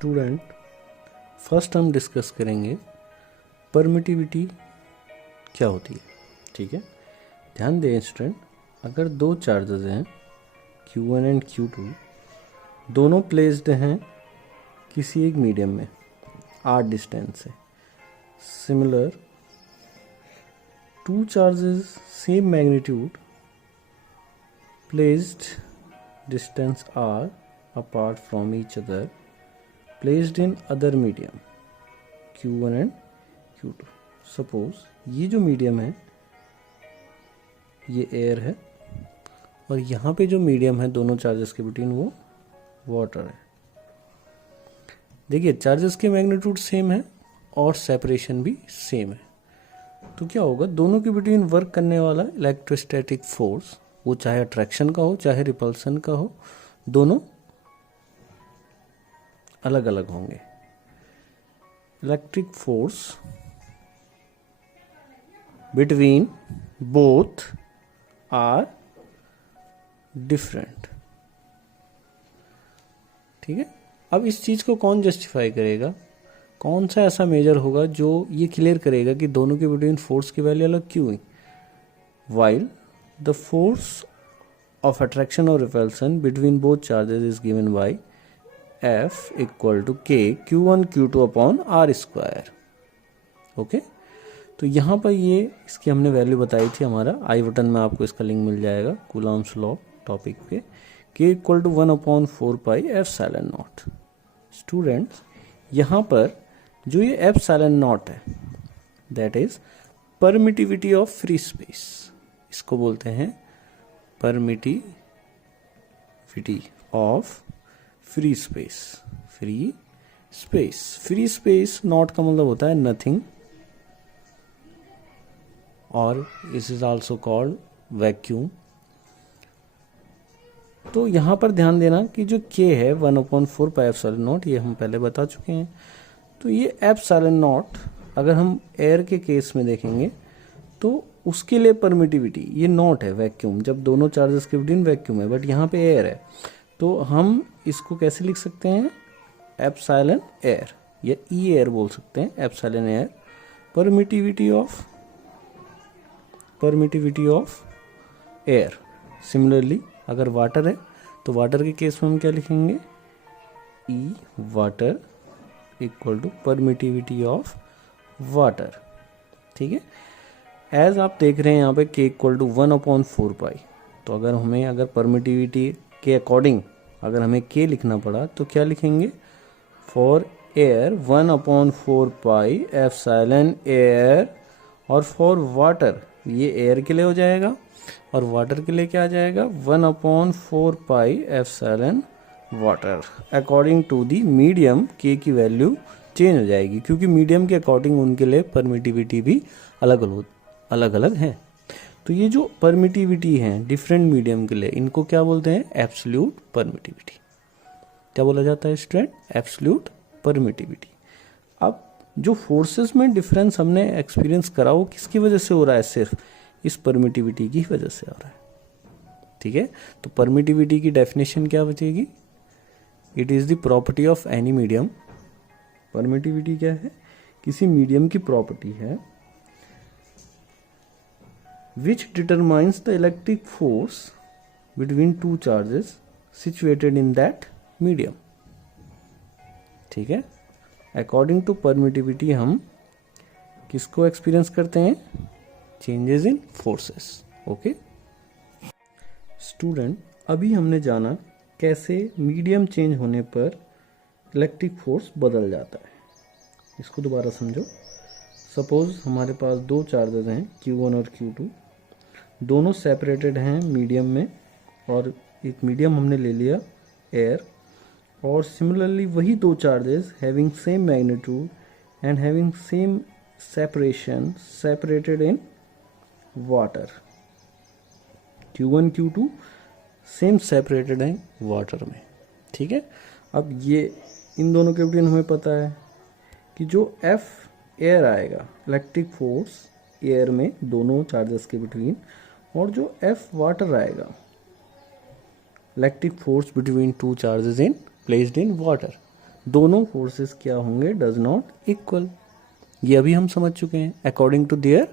Student, first हम discuss करेंगे permittivity क्या होती है। ठीक है, ध्यान दें स्टूडेंट, अगर दो चार्जेस हैं Q1 एंड Q2, दोनों प्लेस्ड हैं किसी एक मीडियम में r डिस्टेंस से, similar two charges same magnitude placed distance r apart from each other placed in other medium Q1 and Q2। Suppose ये जो मीडियम है ये एयर है और यहाँ पे जो मीडियम है दोनों चार्जेस के बिटवीन वो वाटर है। देखिए चार्जेस के मैग्नीट्यूड सेम है और सेपरेशन भी सेम है, तो क्या होगा, दोनों के बिटवीन वर्क करने वाला इलेक्ट्रोस्टैटिक फोर्स, वो चाहे अट्रैक्शन का हो चाहे रिपल्सन का हो, दोनों अलग अलग होंगे। Electric force between both are different. ठीक है, अब इस चीज को कौन जस्टिफाई करेगा, कौन सा ऐसा मेजर होगा जो ये क्लियर करेगा कि दोनों के बिटवीन फोर्स की वैल्यू अलग क्यों हुई। While the force of attraction or repulsion between both charges is given by F equal to K Q1 Q2 upon R square। Okay, तो यहाँ पर ये इसकी हमने वैल्यू बताई थी, हमारा आई बटन में आपको इसका लिंक मिल जाएगा कूलॉम्स लॉ टॉपिक पे। K equal to 1/4 pi epsilon naught. Students, यहाँ पर जो ये एप्सिलॉन नॉट है that is permittivity of free space, इसको बोलते हैं permittivity of free space. Free space, free space naught का मतलब होता है नथिंग, और this is also called vacuum. तो यहां पर ध्यान देना कि जो k है 1/4 पाई एप्सिलॉन नॉट, ये हम पहले बता चुके हैं। तो ये एप्सिलॉन नॉट अगर हम एयर के केस में देखेंगे तो उसके लिए परमिटिविटी ये नॉट है वैक्यूम, जब दोनों चार्जेस के बिटवीन वैक्यूम है, बट यहाँ पे एयर है, तो हम इसको कैसे लिख सकते हैं, एप्सिलॉन एयर या ई एयर बोल सकते हैं, epsilon air. Permittivity of air. Similarly अगर वाटर है तो वाटर के केस में हम क्या लिखेंगे, E water equal to permittivity of water. ठीक है, एज आप देख रहे हैं यहाँ पे k इक्वल टू 1/4 पाई, तो अगर परमिटिविटी के अकॉर्डिंग अगर हमें k लिखना पड़ा तो क्या लिखेंगे, for air 1/4 pi epsilon air, और फॉर वाटर ये एयर के लिए हो जाएगा और वाटर के लिए क्या आ जाएगा 1/4 pi epsilon water. According to the medium k की वैल्यू चेंज हो जाएगी, क्योंकि मीडियम के अकॉर्डिंग उनके लिए परमिटिविटी भी अलग अलग है। तो ये जो परमिटिविटी है डिफरेंट मीडियम के लिए, इनको क्या बोलते हैं, एब्सोल्यूट परमिटिविटी। क्या बोला जाता है स्टूडेंट, एब्सोल्यूट परमिटिविटी। अब जो फोर्सेस में डिफरेंस हमने एक्सपीरियंस करा वो किसकी वजह से हो रहा है, सिर्फ इस परमिटिविटी की वजह से हो रहा है। ठीक है, तो परमिटिविटी की डेफिनेशन क्या बचेगी, it is the property of any medium. Permittivity क्या है, किसी मीडियम की प्रॉपर्टी है which determines the electric force between two charges situated in that medium। ठीक है, अकॉर्डिंग टू परमिटिविटी हम किसको एक्सपीरियंस करते हैं, changes in forces. Okay student, अभी हमने जाना कैसे मीडियम चेंज होने पर इलेक्ट्रिक फोर्स बदल जाता है। इसको दोबारा समझो। सपोज हमारे पास दो चार्जेस हैं Q1 और Q2, दोनों सेपरेटेड हैं मीडियम में, और एक मीडियम हमने ले लिया एयर, और सिमिलरली वही दो charges having same magnitude and having same separation separated in water. Q1 Q2 same separated हैं वाटर में। ठीक है, अब ये इन दोनों के बिटवीन हमें पता है कि जो F एयर आएगा, इलेक्ट्रिक फोर्स एयर में दोनों चार्जेस के बिटवीन, और जो F वाटर आएगा, electric force between two charges in placed in water. दोनों फोर्सेस क्या होंगे, डज नॉट इक्वल। ये अभी हम समझ चुके हैं, according to their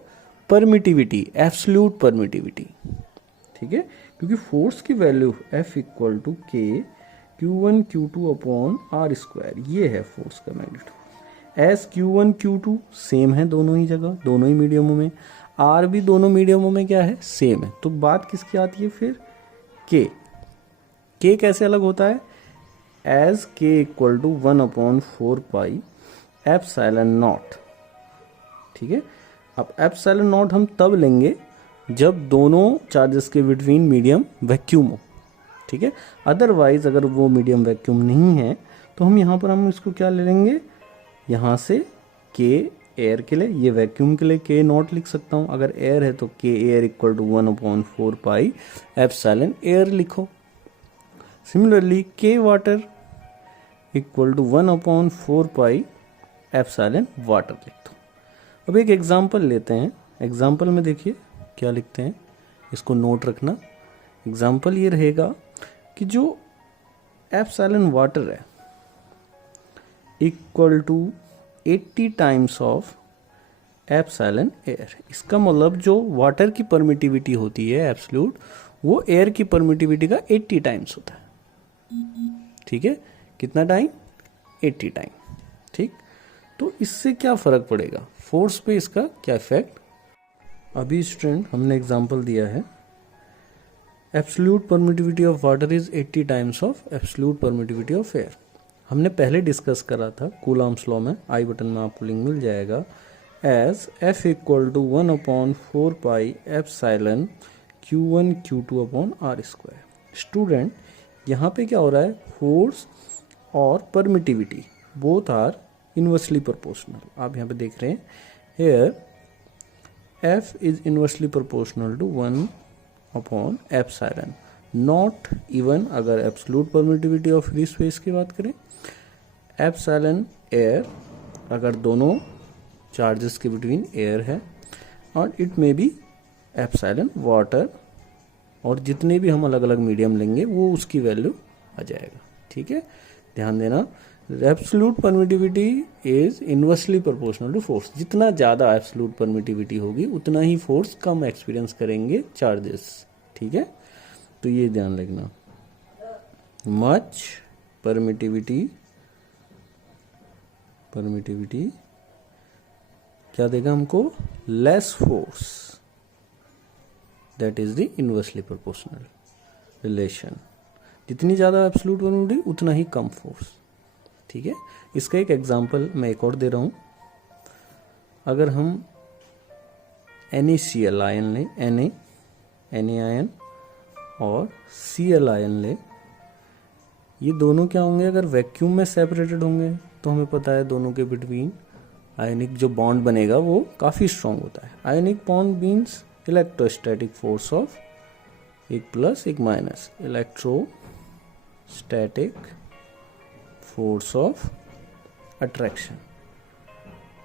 permittivity, absolute permittivity. ठीक है, क्योंकि फोर्स की वैल्यू F इक्वल टू के Q1 Q2 upon R square, ये है फोर्स का magnitude. S Q1 Q2 same है दोनों ही जगह, दोनों ही मीडियमों में, आर भी दोनों मीडियमों में क्या है, सेम है। तो बात किसकी आती है फिर, के कैसे अलग होता है, as K equal to 1 upon 4 pi epsilon naught. ठीक है, अब एप्सिलॉन नॉट हम तब लेंगे जब दोनों चार्जेस के बिटवीन मीडियम वैक्यूम हो। ठीक है, अदरवाइज अगर वो मीडियम वैक्यूम नहीं है तो हम यहाँ पर हम इसको क्या ले लेंगे, यहाँ से के एयर के लिए, ये वैक्यूम के लिए के नॉट लिख सकता हूँ। अगर एयर है तो K air equal to 1 upon 4 pi epsilon air लिखो। Similarly K water equal to 1 upon 4 pi epsilon water लिख दो। अब एक एग्जांपल लेते हैं, एग्जांपल में देखिए क्या लिखते हैं, इसको नोट रखना। एग्जांपल ये रहेगा कि जो एप्सिलॉन वाटर है equal to 80 times of epsilon air. इसका मतलब जो वाटर की परमिटिविटी होती है एब्सोल्यूट, वो एयर की परमिटिविटी का 80 टाइम्स होता है। ठीक है, कितना टाइम, 80 टाइम। ठीक, तो इससे क्या फर्क पड़ेगा, फोर्स पे इसका क्या इफेक्ट। अभी स्टूडेंट हमने एग्जांपल दिया है, absolute permittivity of water is 80 times of absolute permittivity of air. हमने पहले डिस्कस करा था कूलॉम्स लॉ में, आई बटन में आपको लिंक मिल जाएगा, as F equal to 1 upon 4 pi epsilon Q1 Q2 upon R square. Student यहाँ पे क्या हो रहा है, फोर्स और permittivity both are inversely proportional. आप यहाँ पे देख रहे हैं, here F is inversely proportional to 1 upon epsilon naught even. अगर absolute permittivity of free space की बात करें, एप्सिलॉन एयर अगर दोनों चार्जेस के बिटवीन एयर है, और इट में बी एप्सिलॉन वाटर, और जितने भी हम अलग अलग मीडियम लेंगे वो उसकी वैल्यू आ जाएगा। ठीक है, ध्यान देना, absolute permittivity is inversely proportional to force. जितना ज़्यादा एब्सोल्यूट परमिटिविटी होगी उतना ही फोर्स कम एक्सपीरियंस करेंगे चार्जेस। ठीक है, तो ये ध्यान रखना, मच परमिटिविटी क्या देगा हमको, less force, that is the inversely proportional relation. जितनी ज़्यादा एब्सोल्यूट परमिटिविटी उतना ही कम फोर्स। ठीक है, इसका एक एग्जांपल मैं एक और दे रहा हूँ। अगर हम NaCl आयन लें, Na आयन और Cl आयन ले, ये दोनों क्या होंगे, अगर वैक्यूम में सेपरेटेड होंगे तो हमें पता है दोनों के बिटवीन आयनिक जो बॉन्ड बनेगा वो काफ़ी स्ट्रॉन्ग होता है। Ionic bond means electrostatic force of एक प्लस एक minus, electrostatic force of attraction,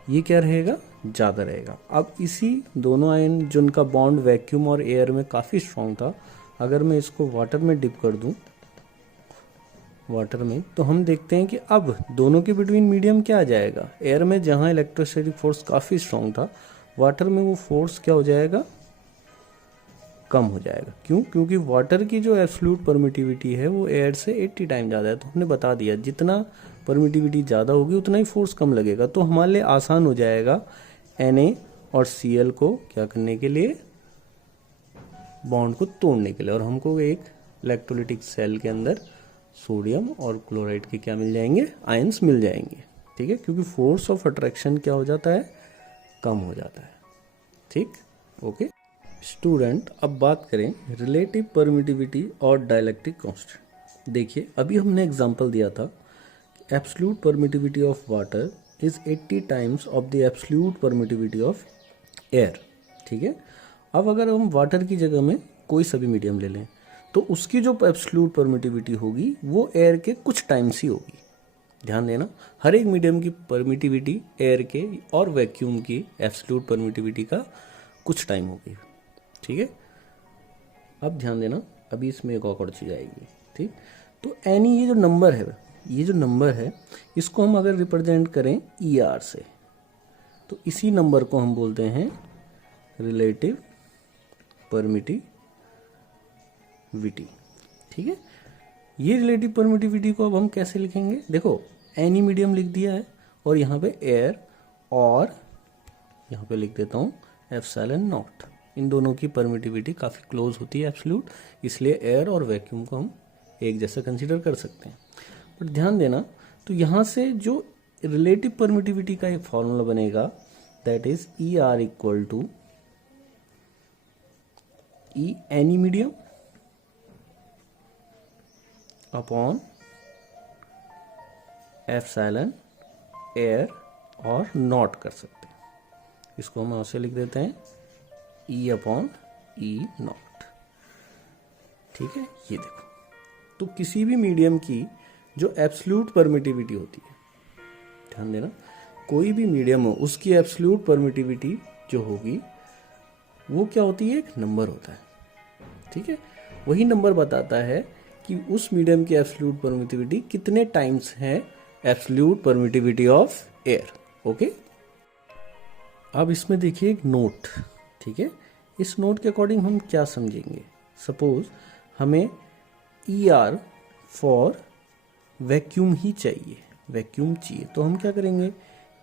ये क्या रहेगा, ज़्यादा रहेगा। अब इसी दोनों आयन जिनका बॉन्ड वैक्यूम और एयर में काफ़ी स्ट्रॉन्ग था, अगर मैं इसको वाटर में डिप कर दूं, वाटर में, तो हम देखते हैं कि अब दोनों के बिटवीन मीडियम क्या आ जाएगा, एयर में जहां इलेक्ट्रोस्टैटिक फोर्स काफ़ी स्ट्रॉन्ग था, वाटर में वो फोर्स क्या हो जाएगा, कम हो जाएगा। क्यों, क्योंकि वाटर की जो एब्सोल्यूट परमिटिविटी है वो एयर से 80 टाइम ज़्यादा है। तो हमने बता दिया जितना परमिटिविटी ज़्यादा होगी उतना ही फोर्स कम लगेगा। तो हमारे लिए आसान हो जाएगा Na और Cl को क्या करने के लिए, बॉन्ड को तोड़ने के लिए, और हमको एक इलेक्ट्रोलिटिक सेल के अंदर सोडियम और क्लोराइड के क्या मिल जाएंगे, आयंस मिल जाएंगे। ठीक है, क्योंकि फोर्स ऑफ अट्रैक्शन क्या हो जाता है, कम हो जाता है। ठीक, ओके स्टूडेंट, अब बात करें रिलेटिव परमिटिविटी और डाइलेक्ट्रिक कांस्टेंट। देखिए अभी हमने एग्जांपल दिया था, absolute permittivity of water is 80 times of the absolute permittivity of air. ठीक है, अब अगर हम वाटर की जगह में कोई सा भी मीडियम ले लें तो उसकी जो एब्सोल्यूट परमिटिविटी होगी वो एयर के कुछ टाइम्स ही होगी। ध्यान देना, हर एक मीडियम की परमिटिविटी एयर के और वैक्यूम की एब्सोल्यूट परमिटिविटी का कुछ टाइम होगी। ठीक है, अब ध्यान देना, अभी इसमें एक और चीज आएगी। ठीक, तो एनी ये जो नंबर है ये जो नंबर है इसको हम अगर रिप्रेजेंट करें ई आर से, तो इसी नंबर को हम बोलते हैं रिलेटिव परमिटिविटी। ठीक है, ये रिलेटिव परमिटिविटी को अब हम कैसे लिखेंगे? देखो एनी मीडियम लिख दिया है और यहाँ पे एयर, और यहाँ पे लिख देता हूँ एप्सिलॉन नॉट। इन दोनों की परमिटिविटी काफ़ी क्लोज होती है एब्सोल्यूट, इसलिए एयर और वैक्यूम को हम एक जैसा कंसीडर कर सकते हैं। बट ध्यान देना, तो यहाँ से जो रिलेटिव परमिटिविटी का एक फॉर्मूला बनेगा, that is E R equal to E any medium upon epsilon air और नॉट कर सकते हैं। इसको हम ऐसे लिख देते हैं ई अपॉन ई नॉट। ठीक है, ये देखो, तो किसी भी मीडियम की जो एब्सोल्यूट परमिटिविटी होती है, ध्यान देना, कोई भी मीडियम हो उसकी एब्सोल्यूट परमिटिविटी जो होगी वो क्या होती है? एक नंबर होता है। ठीक है, वही नंबर बताता है कि उस मीडियम की एब्सोल्यूट परमिटिविटी कितने टाइम्स है absolute permittivity of air. Okay, अब इसमें देखिए एक नोट। ठीक है, इस नोट के अकॉर्डिंग हम क्या समझेंगे? सपोज हमें ई आर फॉर वैक्यूम ही चाहिए, वैक्यूम चाहिए, तो हम क्या करेंगे?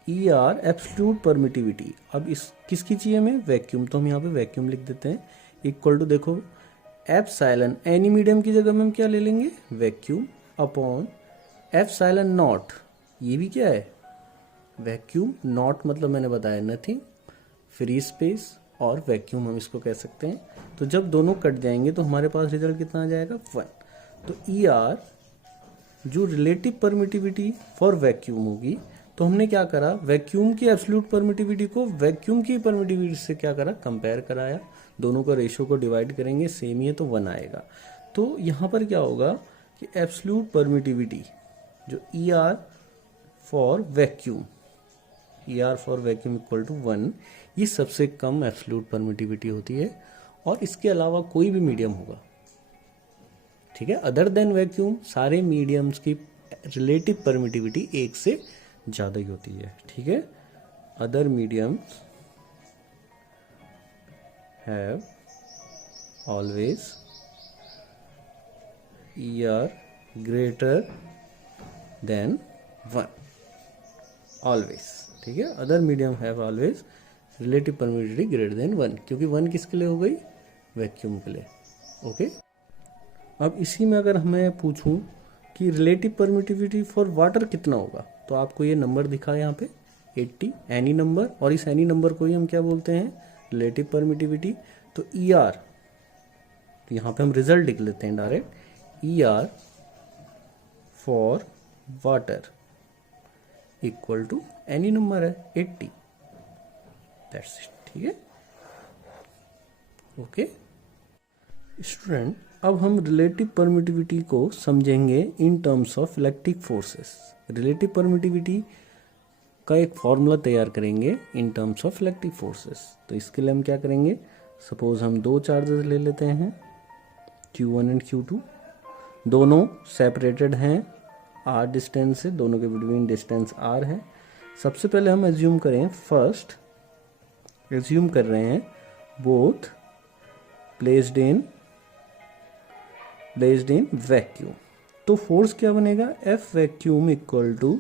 ई आर एब्सोल्यूट परमिटिविटी, अब इस किसकी चाहिए हमें? वैक्यूम, तो हम यहाँ पे वैक्यूम लिख देते हैं इक्वल टू, देखो एप्सिलॉन एनी मीडियम की जगह में हम क्या ले लेंगे? वैक्यूम अपॉन एप्सिलॉन नॉट, ये भी क्या है? वैक्यूम। नॉट मतलब मैंने बताया नथिंग, फ्री स्पेस, और वैक्यूम हम इसको कह सकते हैं। तो जब दोनों कट जाएंगे तो हमारे पास रिजल्ट कितना आ जाएगा? 1। तो ई आर जो रिलेटिव परमिटिविटी फॉर वैक्यूम होगी, तो हमने क्या करा? वैक्यूम की एब्सोल्यूट परमिटिविटी को वैक्यूम की परमिटिविटी से क्या करा? कंपेयर कराया, दोनों का रेशियो को डिवाइड करेंगे, सेम ही है तो 1 आएगा। तो यहाँ पर क्या होगा कि एब्सोल्यूट परमिटिविटी जो E R for vacuum, E R for vacuum equal to 1, ये सबसे कम एब्सोल्यूट परमिटिविटी होती है। और इसके अलावा कोई भी मीडियम होगा, ठीक है, अदर देन वैक्यूम, सारे मीडियम्स की रिलेटिव परमिटिविटी 1 से ज़्यादा ही होती है। ठीक है, other mediums have always E R greater than 1, always. ठीक है, other medium have always relative permittivity greater than 1, क्योंकि 1 किसके लिए हो गई? वैक्यूम के लिए। ओके, अब इसी में अगर मैं पूछूं कि रिलेटिव परमिटिविटी फॉर वाटर कितना होगा, तो आपको ये नंबर दिखा है यहाँ पे 80, एनी नंबर, और इस एनी नंबर को ही हम क्या बोलते हैं? Relative permittivity. तो ई आर, तो यहाँ पे हम रिजल्ट लिख लेते हैं direct, E R for water equal to any number है 80, दैट्स इट। ठीक है, ओके स्टूडेंट, अब हम रिलेटिव परमिटिविटी को समझेंगे in terms of electric forces. Relative permittivity का एक फॉर्मूला तैयार करेंगे in terms of electric forces. तो इसके लिए हम क्या करेंगे? सपोज हम दो चार्जेस ले लेते हैं, Q1 एंड Q2, दोनों सेपरेटेड हैं r डिस्टेंस से, दोनों के बिटवीन डिस्टेंस r है। सबसे पहले हम एज्यूम करें, फर्स्ट एज्यूम कर रहे हैं बोथ प्लेस्ड इन वैक्यूम। तो फोर्स क्या बनेगा? F vacuum equal to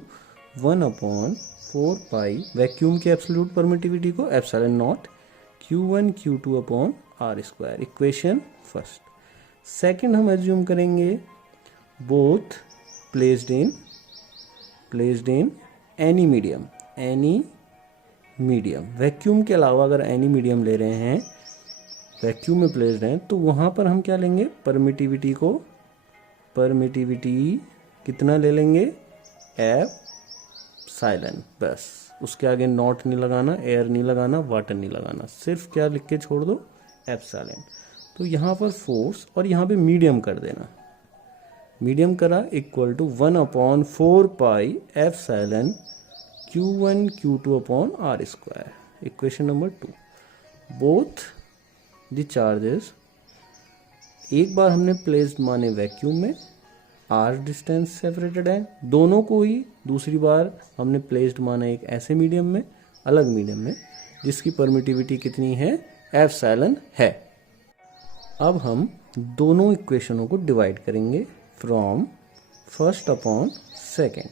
1/4 pi, vacuum की एब्सोल्यूट परमिटिविटी को epsilon naught Q1 Q2 upon r square, equation first. Second हम एज्यूम करेंगे both placed in any medium, vacuum के अलावा अगर एनी मीडियम ले रहे हैं, वैक्यूम में प्लेस्ड हैं, तो वहाँ पर हम क्या लेंगे? परमिटिविटी कितना ले लेंगे? एप्सिलॉन, बस, उसके आगे नॉट नहीं लगाना, एयर नहीं लगाना, वाटर नहीं लगाना, सिर्फ क्या लिख के छोड़ दो? एप्सिलॉन। तो यहाँ पर फोर्स और यहाँ पे मीडियम कर देना, मीडियम करा equal to 1/4 pi epsilon Q1 Q2 upon r square, equation number 2। Both the charges, एक बार हमने प्लेस्ड माने वैक्यूम में, r डिस्टेंस सेपरेटेड है, दोनों को ही दूसरी बार हमने प्लेस्ड माना एक ऐसे मीडियम में, अलग मीडियम में, जिसकी परमिटिविटी कितनी है, एप्सिलॉन है। अब हम दोनों इक्वेशनों को डिवाइड करेंगे फ्रॉम फर्स्ट अपॉन सेकेंड,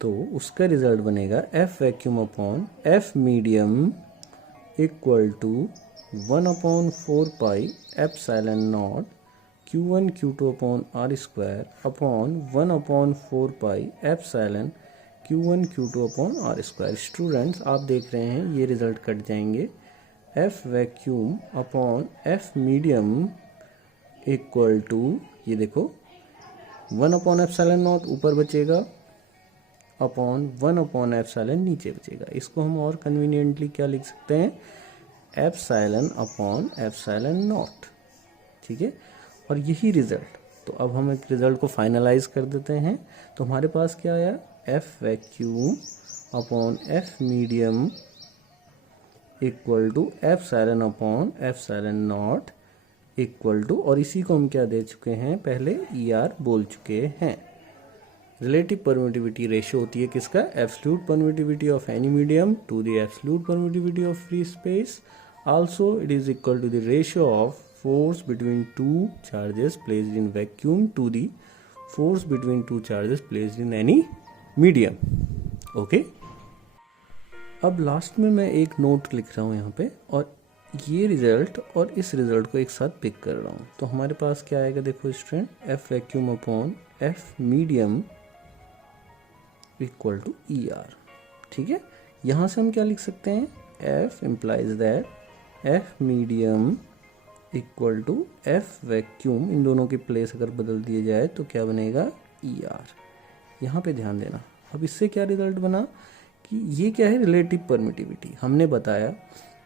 तो उसका रिजल्ट बनेगा F vacuum upon F medium equal to 1/4 pi epsilon naught Q1 Q2 upon R square upon 1/4 pi epsilon Q1 Q2 upon R square. Students आप देख रहे हैं ये रिजल्ट कट जाएंगे, F vacuum upon F medium equal to, ये देखो 1/एप्सिलॉन not ऊपर बचेगा अपॉन 1/एप्सिलॉन नीचे बचेगा। इसको हम और कन्वीनियंटली क्या लिख सकते हैं, एप्सिलॉन अपॉन एप्सिलॉन नॉट, ठीक है। और यही रिजल्ट, तो अब हम एक रिजल्ट को फाइनलाइज कर देते हैं। तो हमारे पास क्या आया, F vacuum upon F medium equal to epsilon upon epsilon naught equal to, और इसी को हम क्या दे चुके हैं, पहले ई आर बोल चुके हैं। रिलेटिव परमिटिविटी रेशियो होती है किसका, absolute permittivity of any medium to the absolute permittivity of free space. Also it is equal to the ratio of force between two charges placed in vacuum to the force between two charges placed in any medium. Okay, अब last में मैं एक note लिख रहा हूँ यहाँ पे, और ये रिजल्ट और इस रिजल्ट को एक साथ पिक कर रहा हूँ। तो हमारे पास क्या आएगा, देखो student, F vacuum upon F medium equal to E R, ठीक है। यहाँ से हम क्या लिख सकते हैं, F implies that F medium equal to F vacuum, इन दोनों की प्लेस अगर बदल दिए जाए तो क्या बनेगा, ई आर। यहाँ पे ध्यान देना। अब इससे क्या रिजल्ट बना कि ये क्या है, रिलेटिव परमिटिविटी। हमने बताया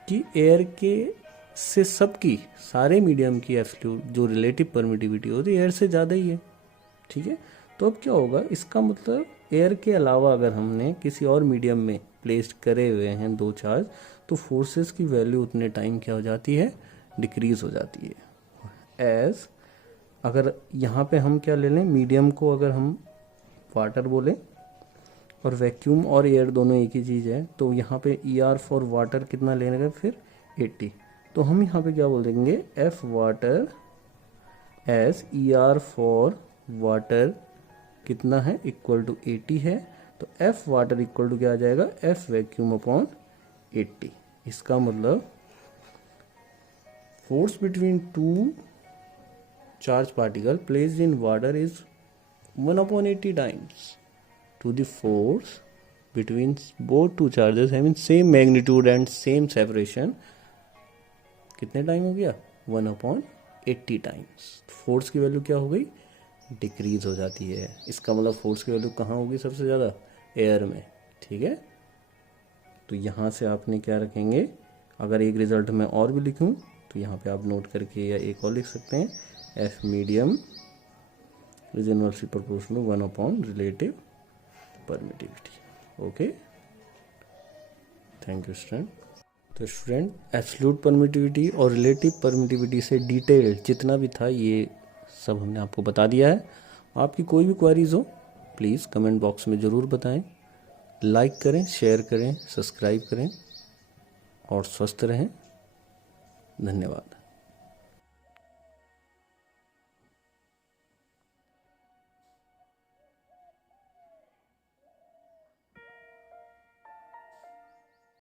कि एयर के से सबकी, सारे मीडियम की एब्सोल्यूट जो रिलेटिव परमिटिविटी होती है एयर से ज़्यादा ही है, ठीक है। तो अब क्या होगा, इसका मतलब एयर के अलावा अगर हमने किसी और मीडियम में प्लेस्ड करे हुए हैं दो चार्ज, तो फोर्सेस की वैल्यू उतने टाइम क्या हो जाती है, डिक्रीज हो जाती है। एज अगर यहाँ पे हम क्या ले लें, मीडियम को अगर हम वाटर बोलें, और वैक्यूम और एयर दोनों एक ही चीज़ है, तो यहाँ पे ई आर फॉर वाटर कितना लेने का, फिर 80। तो हम यहाँ पे क्या बोल देंगे, F water as E R for water कितना है, इक्वल टू 80 है। तो एफ वाटर इक्वल टू क्या आ जाएगा, एफ वैक्यूम अपॉन 80। इसका मतलब force between two charge particle placed in water is 1/80 times to the force between both two charges having same magnitude and same separation। कितने time हो गया, 1/80 times. Force की value क्या हो गई, डिक्रीज हो जाती है। इसका मतलब फोर्स की वैल्यू कहाँ होगी सबसे ज़्यादा, एयर में, ठीक है। तो यहाँ से आपने क्या रखेंगे, अगर एक रिजल्ट मैं और भी लिखूँ तो यहाँ पे आप नोट करके या एक और लिख सकते हैं, F medium is inversely proportional 1 relative permittivity. Okay, thank you student. तो स्टूडेंट, एब्सोल्यूट परमिटिविटी और रिलेटिव परमिटिविटी से डिटेल जितना भी था ये सब हमने आपको बता दिया है। आपकी कोई भी क्वेरीज हो प्लीज़ कमेंट बॉक्स में ज़रूर बताएं। लाइक करें, शेयर करें, सब्सक्राइब करें और स्वस्थ रहें। धन्यवाद।